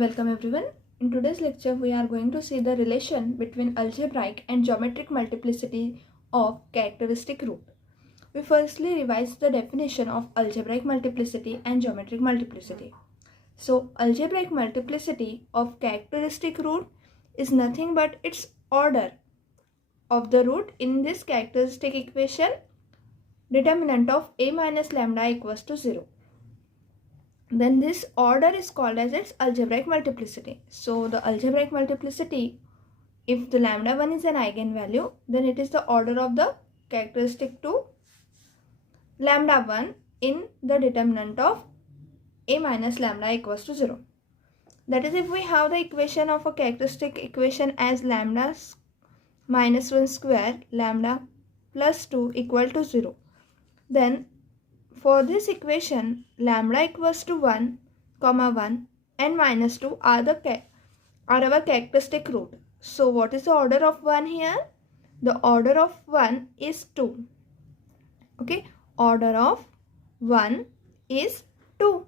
Welcome everyone. In today's lecture, we are going to see the relation between algebraic and geometric multiplicity of characteristic root. We firstly revise the definition of algebraic multiplicity and geometric multiplicity. So, algebraic multiplicity of characteristic root is nothing but its order of the root in this characteristic equation, determinant of a minus lambda equals to 0. Then this order is called as its algebraic multiplicity. So the algebraic multiplicity, if the lambda 1 is an eigenvalue, then it is the order of the characteristic to lambda 1 in the determinant of a minus lambda equals to 0. That is, if we have the equation of a characteristic equation as lambda minus 1 square lambda plus 2 equal to 0, then for this equation, lambda equals to 1, 1 and minus 2 are our characteristic root. So what is the order of 1 here? The order of 1 is 2. Okay, order of 1 is 2.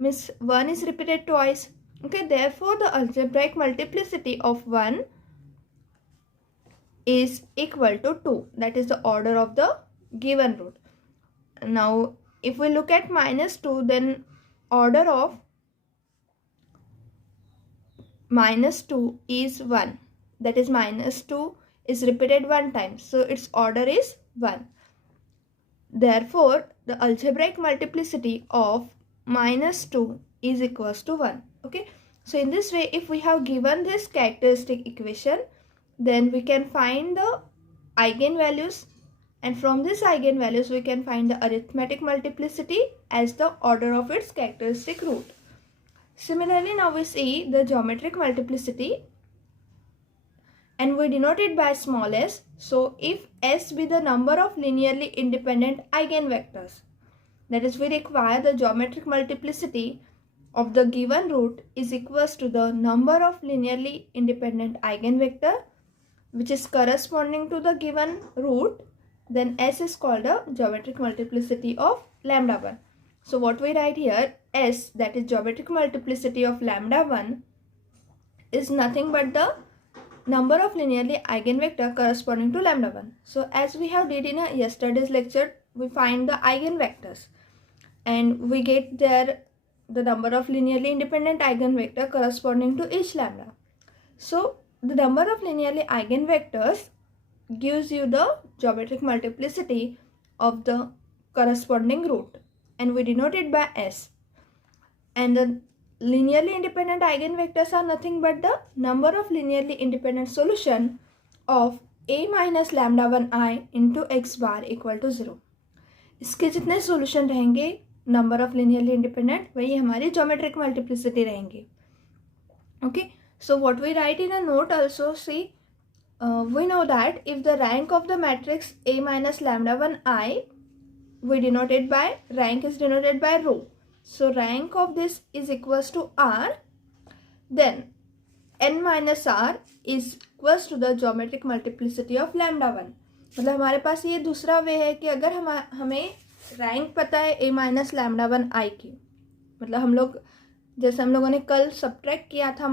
Means 1 is repeated twice. Okay, therefore the algebraic multiplicity of 1 is equal to 2. That is the order of the given root. Now, if we look at minus 2, then order of minus 2 is 1. That is, minus 2 is repeated one time. So its order is 1. Therefore, the algebraic multiplicity of minus 2 is equals to 1. Okay. So in this way, if we have given this characteristic equation, then we can find the eigenvalues. And from this eigenvalues, we can find the arithmetic multiplicity as the order of its characteristic root. Similarly, now we see the geometric multiplicity and we denote it by small s. So, if s be the number of linearly independent eigenvectors, that is, we require the geometric multiplicity of the given root is equals to the number of linearly independent eigenvector which is corresponding to the given root, then s is called a geometric multiplicity of lambda 1. So what we write here, s, that is geometric multiplicity of lambda 1, is nothing but the number of linearly eigenvector corresponding to lambda 1. So as we have did in yesterday's lecture, we find the eigenvectors and we get there the number of linearly independent eigenvector corresponding to each lambda. So the number of linearly eigenvectors gives you the geometric multiplicity of the corresponding root and we denote it by s. And the linearly independent eigenvectors are nothing but the number of linearly independent solution of a minus lambda 1 into x bar equal to 0. इसके जितने solution रहेंगे number of linearly independent, वही हमारी geometric multiplicity रहेंगी. Okay, so what we write in a note also, see, we know that if the rank of the matrix A minus lambda 1 we denote it by, rank is denoted by row. So rank of this is equals to R, then n minus R is equals to the geometric multiplicity of lambda 1. मतलब हमारे पास ये दूसरा वे है कि अगर हमें rank पता है A माइनस लैम्डा 1 की, मतलब हम लोग जैसे हम लोगों ने कल सब्ट्रैक्ट किया था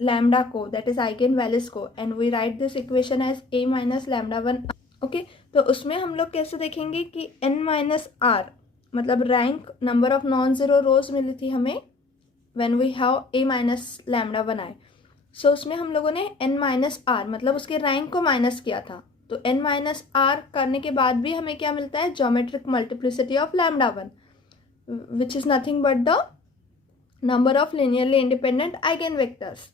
लैम्डा को, दैट इज आइगन वैल्यूज को, and we write this equation as a minus lambda 1. Okay, तो उसमें हम लोग कैसे देखेंगे कि n माइनस आर मतलब rank number of non zero rows मिली थी हमें when we have a minus lambda 1 so उसमें हम लोगों ने n माइनस आर मतलब उसके रैंक को माइनस किया था. तो n माइनस आर करने के बाद भी हमें क्या मिलता है, geometric multiplicity of lambda 1 which is nothing but the number of linearly independent eigenvectors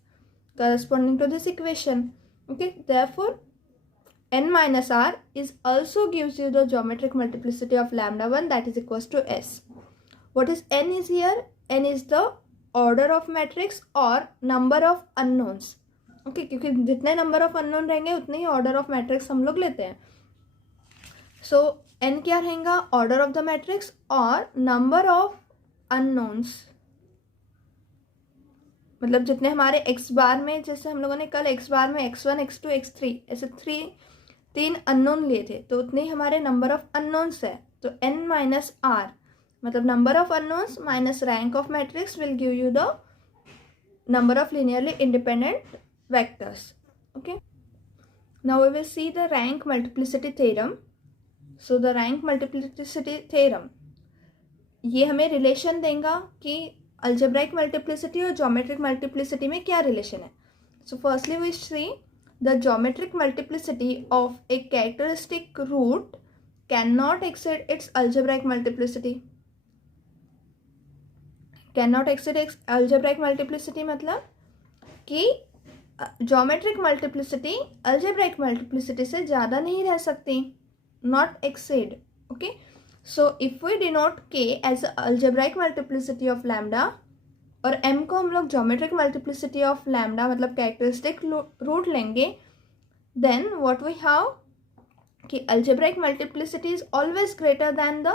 corresponding to this equation. Okay, therefore n minus r is also gives you the geometric multiplicity of lambda 1, that is equals to s. What is n is here? N is the order of matrix or number of unknowns. Okay, क्योंकि जितने number of unknown रहेंगे उतने ही order of matrix हम लोग लेते हैं. So n क्या रहेगा, order of the matrix or number of unknowns. मतलब जितने हमारे x बार में, जैसे हम लोगों ने कल x बार में x1, x2, x3 ऐसे तीन अननोन लिए थे, तो उतने ही हमारे नंबर ऑफ अननोन्स है. तो n माइनस आर मतलब number of unknowns minus rank of matrix will give you the number of linearly independent vectors. Okay, now we will see the rank multiplicity theorem. So the rank multiplicity theorem ये हमें relation देगा कि algebraic multiplicity और geometric multiplicity में क्या relation है. So firstly we see the geometric multiplicity of a characteristic root can not exceed its algebraic multiplicity. Can not exceed algebraic multiplicity मतलब कि ज्योमेट्रिक मल्टीप्लिसिटी अल्जेब्राइक मल्टीप्लिसिटी से ज़्यादा नहीं रह सकती. Not exceed. Okay, so if we denote k as algebraic multiplicity of lambda और m को हम लोग geometric multiplicity of lambda मतलब characteristic root लेंगे, then what we have कि algebraic multiplicity is always greater than the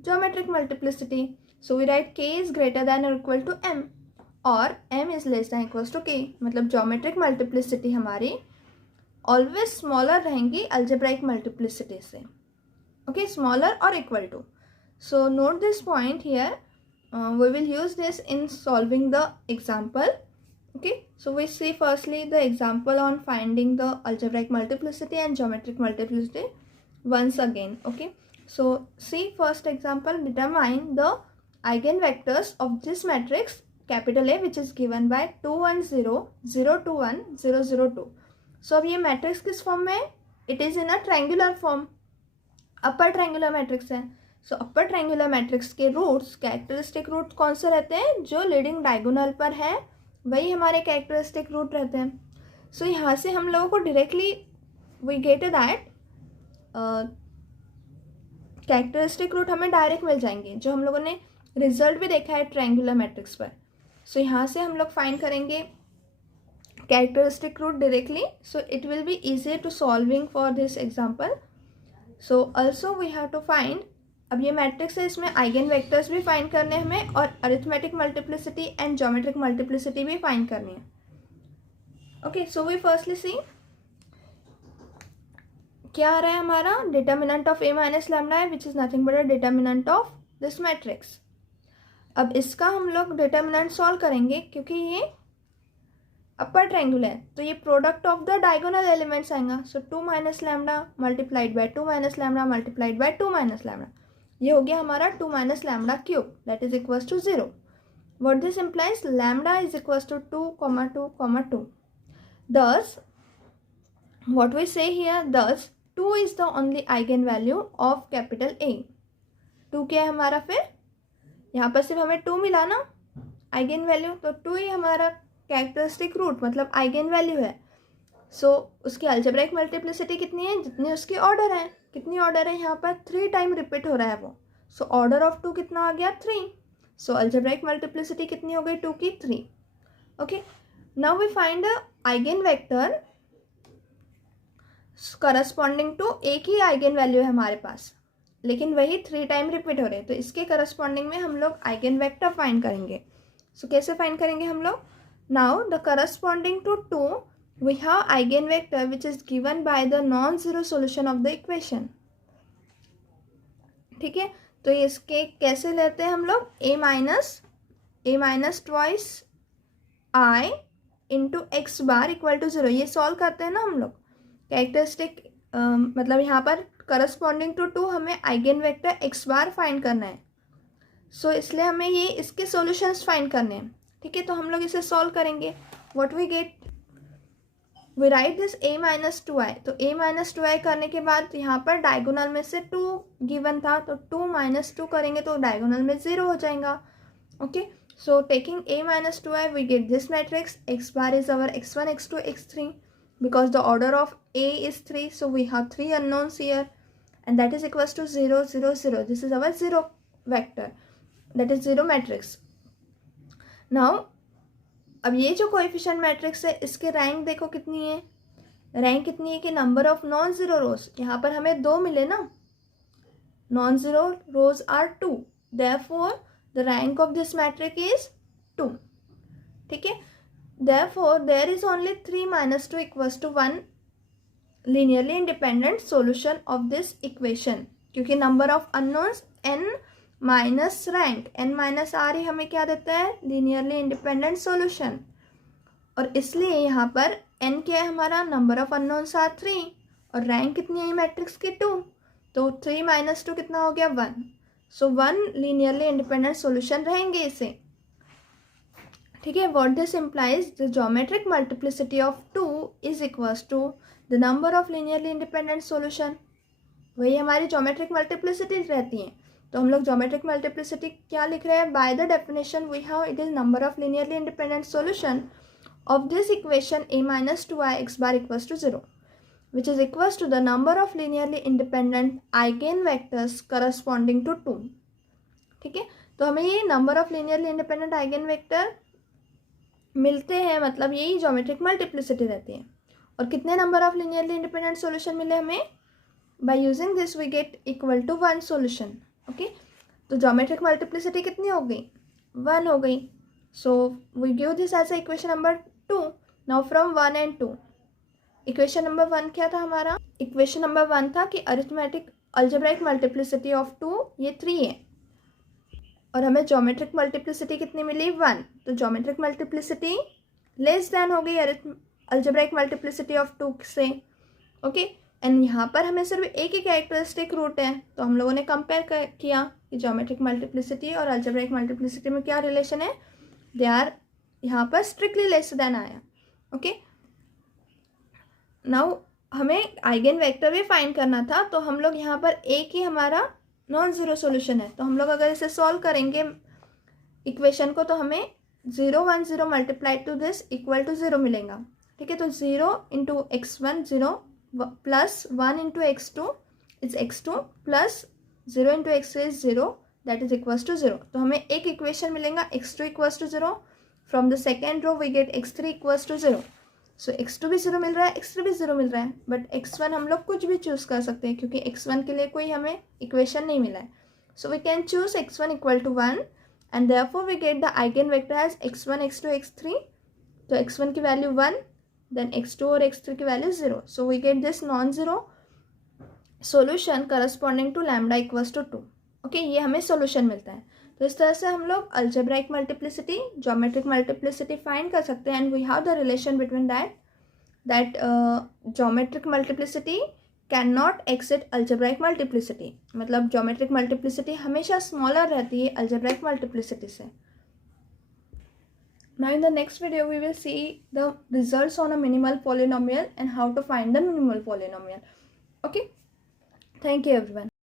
geometric multiplicity. So we write k is greater than or equal to m और m is less than equals to k. मतलब geometric multiplicity हमारी always smaller रहेंगी algebraic multiplicity से. Okay, smaller or equal to. So note this point here. We will use this in solving the example. Okay, so we see firstly the example on finding the algebraic multiplicity and geometric multiplicity once again. Okay, so see first example, determine the eigenvectors of this matrix capital A which is given by 2 1 0 0 2 1 0 0 2. So अब ये matrix किस form में है? It is in a triangular form. Upper triangular matrix है. सो upper triangular matrix के roots characteristic root कौन से रहते हैं? जो लीडिंग डायगोनल पर है वही हमारे कैरेक्टरिस्टिक रूट रहते हैं. सो यहाँ से हम लोगों को directly we get that characteristic root हमें डायरेक्ट मिल जाएंगे जो हम लोगों ने रिजल्ट भी देखा है ट्रायंगुलर मैट्रिक्स पर. सो यहाँ से हम लोग फाइंड करेंगे characteristic root directly. So it will be easy to solving for this example. So also we have to find, अब ये मैट्रिक्स है इसमें आइगन वेक्टर्स भी फाइंड करने हैं हमें और arithmetic multiplicity and geometric multiplicity भी फाइंड करनी है. Okay, so we firstly see क्या आ रहा है हमारा determinant of A minus lambda है which is nothing but a determinant of this matrix. अब इसका हम लोग डिटर्मिनेंट सॉल्व करेंगे क्योंकि ये अपर ट्रायंगुलर है तो ये product of the diagonal elements आएगा. So 2 minus lambda multiplied by 2 minus lambda multiplied by 2 minus lambda. ये हो गया हमारा 2 minus lambda cube that is equals to 0. What this implies? Lambda is equals to 2 2 2. Thus what we say here, thus 2 is the only eigenvalue of capital A. 2 क्या है हमारा? फिर यहाँ पर सिर्फ हमें 2 मिला ना आइगन वैल्यू, तो 2 ही हमारा कैरेक्टरिस्टिक रूट मतलब आइगन वैल्यू है. सो उसकी अल्जेब्राइक मल्टीप्लिसिटी कितनी है? जितनी उसकी ऑर्डर है. कितनी ऑर्डर है? यहाँ पर 3 टाइम रिपीट हो रहा है वो. सो ऑर्डर ऑफ 2 कितना आ गया? 3. सो अल्जेब्राइक मल्टीप्लिसिटी कितनी हो गई? 2 की 3. Okay, now we find the eigen vector corresponding to एक ही आइगन वैल्यू है हमारे पास लेकिन वही 3 टाइम रिपीट हो रहे हैं. तो इसके करस्पॉन्डिंग में हम लोग आइगन वेक्टर फाइंड करेंगे. सो कैसे फाइंड करेंगे हम लोग? Now the corresponding to 2 we have eigenvector which is given by the non-zero solution of the equation. ठीक है, तो इसके कैसे लेते हैं हम लोग? a minus twice i into x bar equal to 0. ये सॉल्व करते हैं ना हम लोग. कैरेक्टरिस्टिक मतलब यहाँ पर करस्पॉन्डिंग टू 2 हमें आइगन वेक्टर एक्स बार फाइंड करना है. सो इसलिए हमें ये इसके सॉल्यूशंस फाइंड करने हैं. ठीक है, तो हम लोग इसे सॉल्व करेंगे. What we get? We write this a minus 2i. तो a माइनस 2i करने के बाद यहाँ पर डायगोनल में से 2 गिवन था तो 2 माइनस 2 करेंगे तो डायगोनल में 0 हो जाएगा. Okay, so taking a minus 2i we get this matrix. x bar is our x1 x2 x3 because the order of a is 3, so we have 3 unknowns here and that is equals to 0 0 0. This is our 0 vector, that is 0 matrix. Now अब ये जो coefficient matrix है इसके rank देखो कितनी है. Rank कितनी है कि number of non zero rows. यहाँ पर हमें 2 मिले ना. Non zero rows are 2. Therefore the rank of this matrix is 2. ठीक है, therefore there is only 3 minus 2 equals to 1 linearly independent solution of this equation क्योंकि number of unknowns n minus rank n minus R ही हमें क्या देता है? Linearly independent solution. और इसलिए यहाँ पर n क्या है हमारा, नंबर ऑफ अननोन्स आर 3 और रैंक कितनी है मैट्रिक्स की 2, तो 3 - 2 कितना हो गया 1. सो 1 लीनियरली इंडिपेंडेंट सॉल्यूशन रहेंगे इसे. ठीक है, what this implies, the geometric multiplicity of 2 is equals to the number of linearly independent solution. वही हमारी ज्योमेट्रिक मल्टीप्लिसिटी रहती है. तो हम लोग ज्योमेट्रिक मल्टीप्लिसिटी क्या लिख रहे हैं, by the definition we have it is number of linearly independent solution of this equation a minus 2i x bar equals to 0, which is equals to the number of linearly independent eigenvectors corresponding to 2. ठीक है, तो हमें ये number of linearly independent eigen vector मिलते हैं, मतलब यही geometric multiplicity रहती है. और कितने number of linearly independent solution मिले हमें, by using this we get equal to 1 solution. Okay, तो ज्योमेट्रिक मल्टीप्लिसिटी कितनी हो गई, 1 हो गई. So we give this as a equation number 2. Now from 1 and 2, equation number 1 क्या था हमारा, equation number 1 था कि arithmetic algebraic multiplicity of 2 ये 3 है और हमें geometric multiplicity कितनी मिली 1. तो geometric multiplicity लेस दैन हो गई algebraic multiplicity of 2 से. ओके, एंड यहाँ पर हमें सिर्फ एक ही कैरेक्टरिस्टिक रूट है, तो हम लोगों ने कंपेयर किया कि geometric multiplicity और algebraic multiplicity में क्या रिलेशन है, दे आर यहाँ पर स्ट्रिक्टली लेस देन आया. ओके, नाउ हमें आइगन वेक्टर भी फाइंड करना था, तो हम लोग यहाँ पर एक ही हमारा नॉन ज़ीरो सोल्यूशन है. तो हम लोग अगर इसे सॉल्व करेंगे इक्वेशन को, तो हमें 0 1 0 multiply to this equal to 0 मिलेगा. ठीक है, तो 0 into x1 0 plus 1 into x2 is x2 plus 0 into x3 is 0, that is equals to 0. तो हमें एक इक्वेशन मिलेगा x2 equals to 0. From the second row we get x3 equals to 0. So x2 भी 0 मिल रहा है, x3 भी 0 मिल रहा है, बट x1 हम लोग कुछ भी चूज़ कर सकते हैं क्योंकि x1 के लिए कोई हमें इक्वेशन नहीं मिला है. So we can choose x1 equal to 1 and therefore we get the eigen vector as x1 x2 x3. तो x1 की वैल्यू 1, देन x2 और x3 की value 0. So we get this non zero solution corresponding to lambda equals to 2. Okay, ये हमें solution मिलता है. तो इस तरह से हम लोग algebraic multiplicity, geometric multiplicity find कर सकते हैं. And we have the relation between that geometric multiplicity can not exceed algebraic multiplicity. मतलब ज्योमेट्रिक मल्टीप्लिसिटी हमेशा स्मॉलर रहती है अल्जेब्राइक मल्टीप्लिसिटी से. Now in the next video we will see the results on a minimal polynomial and how to find the minimal polynomial. Okay, thank you everyone.